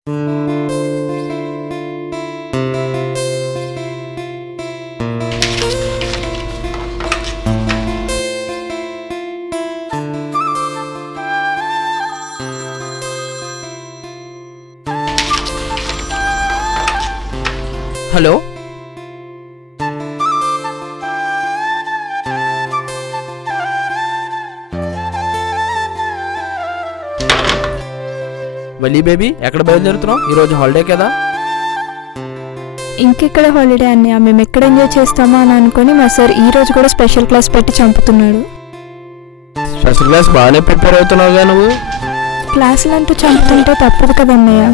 Hello, Valli baby ఎక్కడ బయలుదేరుతున్నావు? ఈరోజు holiday కదా? ఇంకెక్కడ హాలిడే అన్నయ్య, మేము ఎక్కడ ఎంజాయ్ చేస్తామా అని అనుకుని మా సార్ ఈ రోజు కూడా స్పెషల్ క్లాస్ పెట్టి చంపుతున్నాడు. స్పెషల్ క్లాస్ బాగానే ప్రిపేర్ అవుతున్నావుగా నువ్వు. క్లాసులు అంటూ చంపుతుంటే తప్పదు కదన్నయ్య.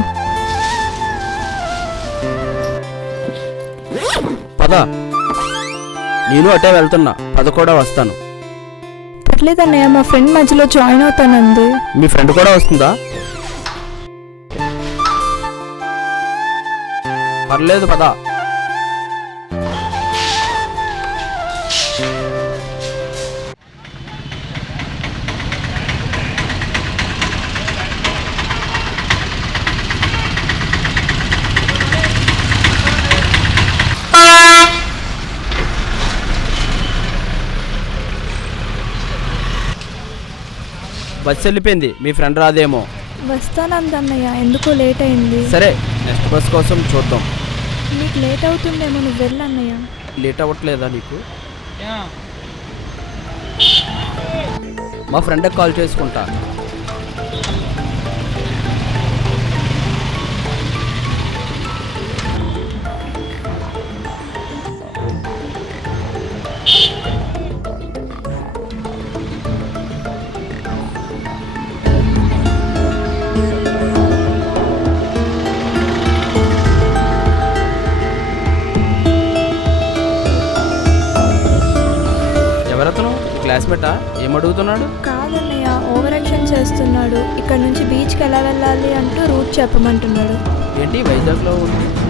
పద, నేను అటే వెళ్తున్నా, పద కూడా వస్తాను. పర్లేదన్నయ్య, మా ఫ్రెండ్ మధ్యలో జాయిన్ అవుతానంది. మీ ఫ్రెండ్ కూడా వస్తుందా? పర్లేదు, పద. బస్సు వెళ్ళిపోయింది, మీ ఫ్రెండ్ రాదేమో. వస్తానందన్నయ్య, ఎందుకో లేట్ అయింది. సరే, నెక్స్ట్ బస్ కోసం చూద్దాం. నీకు లేట్ అవుతుందేమో, నువ్వు వెళ్ళన్నయ్య. లేట్ అవ్వట్లేదా నీకు? మా ఫ్రెండ్కి కాల్ చేసుకుంటా. ఎవరతను? క్లాస్మేటా? ఏమడుగుతున్నాడు? కాదన్నయ్య, ఓవర్ యాక్షన్ చేస్తున్నాడు. ఇక్కడ నుంచి బీచ్కి ఎలా వెళ్ళాలి అంటూ రూట్ చెప్పమంటున్నాడు. ఏంటి, వైజాగ్లో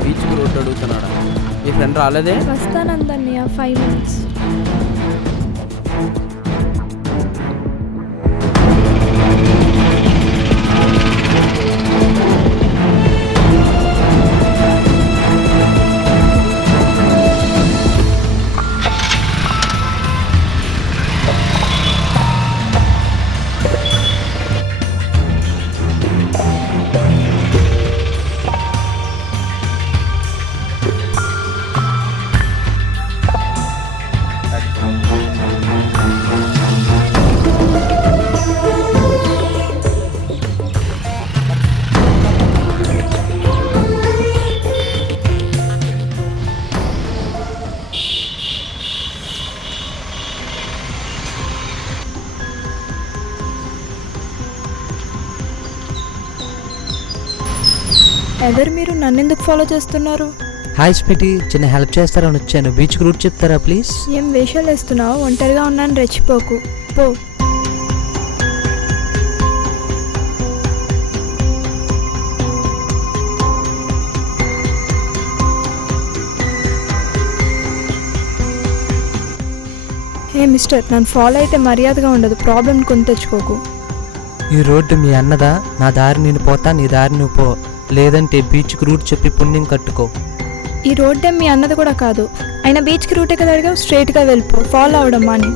బీచ్కి రూట్ అడుగుతున్నాడా? మీ ఫ్రెండ్ రాలేదే? వస్తానందన్నయ్య, 5 minutes. ఎవరు మీరు? నన్ను ఎందుకు ఫాలో చేస్తున్నారు? హాయ్ స్వీటీ, చిన్న హెల్ప్ చేస్తారని వచ్చాను. బీచ్కి రూట్ చెప్తారా ప్లీజ్? ఏం వేషాలు వేస్తున్నావు? ఒంటరిగా ఉన్నాను, రెచ్చిపోకు, పో. హే మిస్టర్, నన్ను ఫాలో అయితే మర్యాదగా ఉండదు. ప్రాబ్లం కొని తెచ్చుకోకు. ఈ రోడ్డు మీ అన్నదా? నా దారి నేను పోతా, నీ దారి నువ్వు పో. లేదంటే బీచ్కి రూట్ చెప్పి పుణ్యం కట్టుకో. ఈ రోడ్డే మీ అన్నది కూడా కాదు. అయినా బీచ్కి రూటే కదా అడిగావు, స్ట్రైట్గా వెళ్ళిపో. ఫాలో అవడం మాని.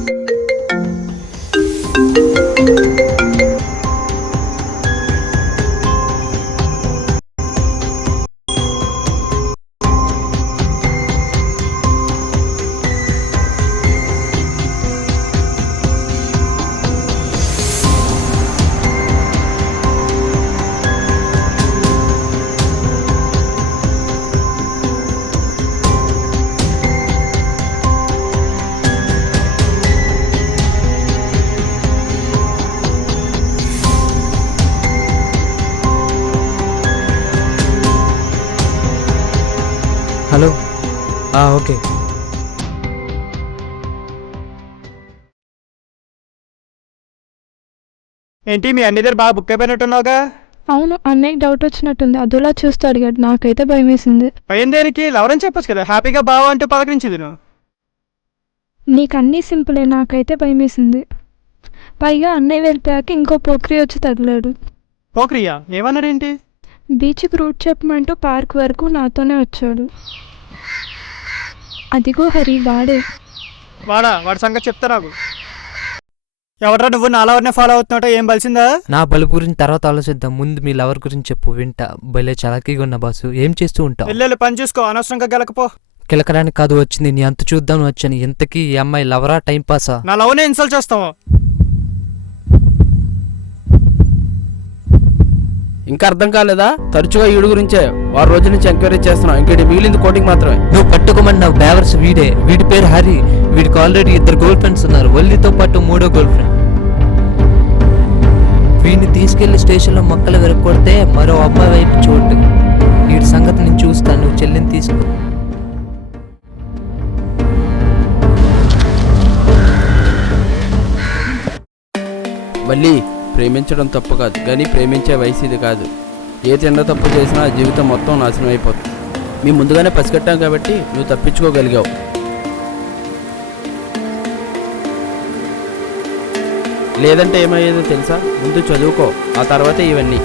Hello, okay. ఏంటి మీ అన్ని దగ్గర బాగా బుక్ అయిపోయినట్టున్నావుగా? అవును, అన్నయ్యకి డౌట్ వచ్చినట్టుంది. అదోలా చూస్తూ అడిగాడు. నాకైతే భయం వేసింది. భయం దేనికి? లవరని చెప్పొచ్చు కదా, హ్యాపీగా బావా అంటూ పలకరించింది నువ్వు. నీకు అన్నీ సింపులే, నాకైతే భయం వేసింది. పైగా అన్నయ్య వెళ్ళిపోయాక ఇంకో పోక్రి వచ్చి తగిలాడు. పోక్రియా? ఏమన్నాడేంటి? బీచ్కి రూట్ చెప్పమంటూ పార్క్ వరకు నాతోనే వచ్చాడు. అదిగో హరి వాడే. వాడి సంగతి చెప్తా నాకు. ఎవడ్రా నువ్వు నా లవర్నే ఫాలో అవుతున్నాటో ఏం బలిసిందా? నా బలుపు గురించి తర్వాత ఆలోచిద్దాం, ముందు మీ లవర్ గురించి చెప్పు, వింటా. భలే చలాకీగా ఉన్నా బాసు, ఏం చేస్తూ ఉంటావు? వెళ్ళి పని చూసుకో, అనవసరంగా గెలకపో. కిలకడానికి కాదు వచ్చింది, నీ అంత చూద్దాం వచ్చాను. ఇంతకీ ఈ అమ్మాయి లవరా టైం పాసా? నా లవ్నే ఇన్సల్ట్ చేస్తావు. ఇంకా అర్థం కాలేదా? తరచుగా ఈడు గురించే వారు రోజు నుంచి ఎంక్వైరీ చేస్తున్నాం. ఇంకేటి మిగిలింది కోటింగ్ మాత్రమే. నువ్వు పట్టుకోమన్నావు బేవర్స్ వీడే. వీడి పేరు హరి. వీడికి ఆల్రెడీ 2 గర్ల్ ఫ్రెండ్స్ ఉన్నారు, వల్లితో పాటు 3వ గర్ల్ ఫ్రెండ్. వీడిని తీసుకెళ్లి స్టేషన్లో మొక్కలు విరగొడితే మరో అబ్బాయి వైపు చోటు. వీడి సంగతి నేను చూస్తాను, నువ్వు చెల్లిని తీసుకో. మళ్ళీ ప్రేమించడం తప్పు కాదు, కానీ ప్రేమించే వయసు ఇది కాదు. ఏ చిన్న తప్పు చేసినా జీవితం మొత్తం నాశనం అయిపోతుంది. మేము ముందుగానే పసిగట్టాం కాబట్టి నువ్వు తప్పించుకోగలిగావు. లేదంటే ఏమయ్యేదో తెలుసా? ముందు చదువుకో, ఆ తర్వాతే ఇవన్నీ.